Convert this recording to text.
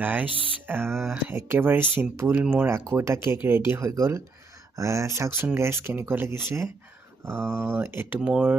guys একেবাৰে simple মোৰ আকৌ এটা কেক ৰেডি হৈ গ'ল চাওকচোন গাইস কেনেকুৱা লাগিছে এইটো মোৰ